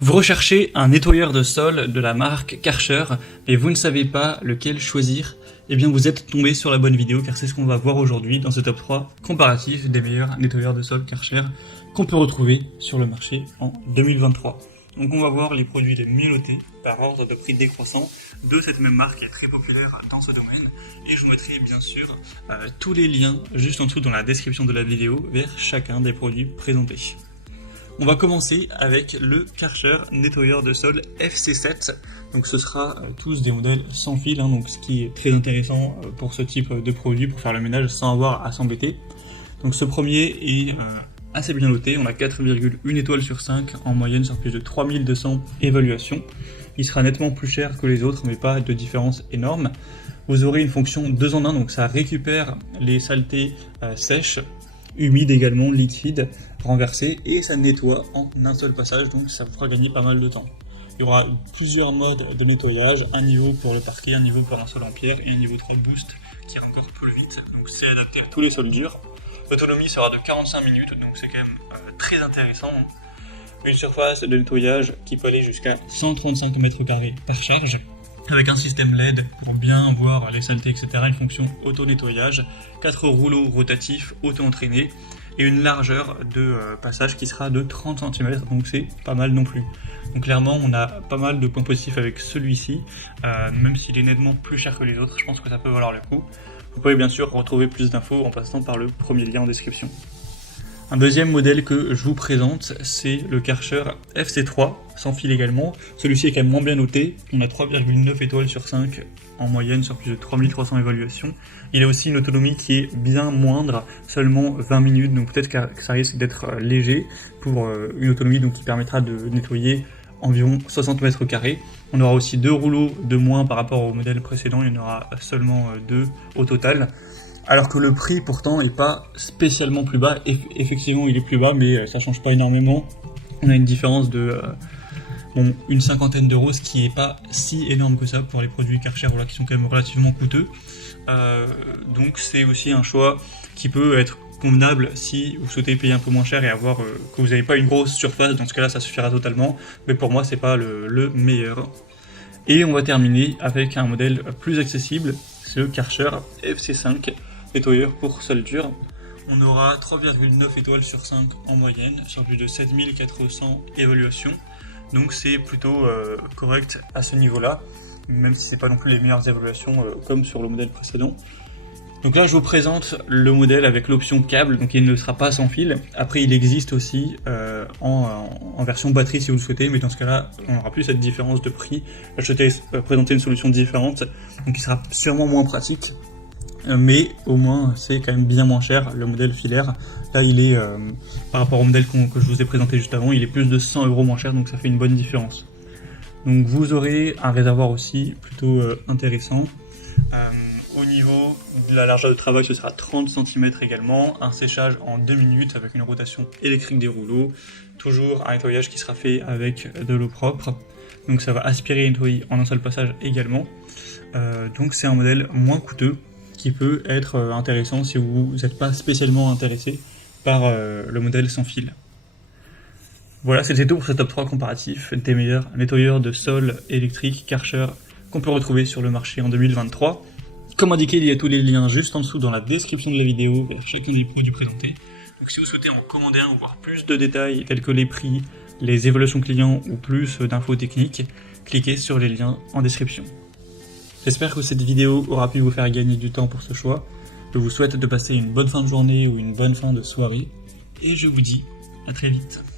Vous recherchez un nettoyeur de sol de la marque Karcher, mais vous ne savez pas lequel choisir. Eh bien vous êtes tombé sur la bonne vidéo car c'est ce qu'on va voir aujourd'hui dans ce top 3 comparatif des meilleurs nettoyeurs de sol Karcher qu'on peut retrouver sur le marché en 2023. Donc on va voir les produits les mieux notés par ordre de prix décroissant de cette même marque qui est très populaire dans ce domaine. Et je vous mettrai bien sûr tous les liens juste en dessous dans la description de la vidéo vers chacun des produits présentés. On va commencer avec le Karcher nettoyeur de sol FC7. Donc ce sera tous des modèles sans fil, donc ce qui est très intéressant pour ce type de produit, pour faire le ménage sans avoir à s'embêter. Donc ce premier est assez bien noté, on a 4,1 étoiles sur 5 en moyenne sur plus de 3200 évaluations. Il sera nettement plus cher que les autres, mais pas de différence énorme. Vous aurez une fonction 2 en 1, donc ça récupère les saletés sèches, humides également, liquides, renversées, et ça nettoie en un seul passage, donc ça vous fera gagner pas mal de temps. Il y aura plusieurs modes de nettoyage, un niveau pour le parquet, un niveau pour un sol en pierre et un niveau très boost qui est encore plus vite, donc c'est adapté à tous les sols durs. L'autonomie sera de 45 minutes, donc c'est quand même très intéressant. Une surface de nettoyage qui peut aller jusqu'à 135 m² par charge, avec un système LED pour bien voir les saletés, etc. Une fonction auto-nettoyage, 4 rouleaux rotatifs auto-entraînés et une largeur de passage qui sera de 30 cm, donc c'est pas mal non plus. Donc clairement on a pas mal de points positifs avec celui-ci, même s'il est nettement plus cher que les autres, je pense que ça peut valoir le coup. Vous pouvez bien sûr retrouver plus d'infos en passant par le premier lien en description. Un deuxième modèle que je vous présente, c'est le Karcher FC3, sans fil également. Celui-ci est quand même moins bien noté, on a 3,9 étoiles sur 5 en moyenne sur plus de 3300 évaluations. Il a aussi une autonomie qui est bien moindre, seulement 20 minutes, donc peut-être que ça risque d'être léger pour une autonomie qui permettra de nettoyer environ 60 m². On aura aussi 2 rouleaux de moins par rapport au modèle précédent, il y en aura seulement 2 au total. Alors que le prix pourtant est pas spécialement plus bas, effectivement il est plus bas mais ça change pas énormément. On a une différence de une cinquantaine d'euros, ce qui est pas si énorme que ça pour les produits Karcher qui sont quand même relativement coûteux. Donc c'est aussi un choix qui peut être convenable si vous souhaitez payer un peu moins cher et avoir que vous n'avez pas une grosse surface. Dans ce cas là ça suffira totalement, mais pour moi c'est pas le meilleur. Et on va terminer avec un modèle plus accessible, c'est le Karcher FC5 nettoyeur pour sol dur. On aura 3,9 étoiles sur 5 en moyenne sur plus de 7400 évaluations, donc c'est plutôt correct à ce niveau là, même si c'est pas non plus les meilleures évaluations comme sur le modèle précédent. Donc là je vous présente le modèle avec l'option câble, donc il ne sera pas sans fil. Après il existe aussi en version batterie si vous le souhaitez, mais dans ce cas là on n'aura plus cette différence de prix. Là, je souhaitais présenter une solution différente, donc qui sera sûrement moins pratique, mais au moins c'est quand même bien moins cher. Le modèle filaire, là il est, par rapport au modèle que je vous ai présenté juste avant, il est plus de 100 € moins cher, donc ça fait une bonne différence. Donc vous aurez un réservoir aussi plutôt intéressant. Au niveau de la largeur de travail, ce sera 30 cm également, un séchage en 2 minutes avec une rotation électrique des rouleaux, toujours un nettoyage qui sera fait avec de l'eau propre, donc ça va aspirer et nettoyer en un seul passage également. Donc c'est un modèle moins coûteux qui peut être intéressant si vous n'êtes pas spécialement intéressé par le modèle sans fil. Voilà, c'était tout pour ce top 3 comparatif des meilleurs nettoyeurs de sol électrique Karcher qu'on peut retrouver sur le marché en 2023. Comme indiqué, il y a tous les liens juste en dessous dans la description de la vidéo vers chacun des produits présentés. Donc si vous souhaitez en commander un ou voir plus de détails tels que les prix, les évaluations clients ou plus d'infos techniques, cliquez sur les liens en description. J'espère que cette vidéo aura pu vous faire gagner du temps pour ce choix. Je vous souhaite de passer une bonne fin de journée ou une bonne fin de soirée. Et je vous dis à très vite.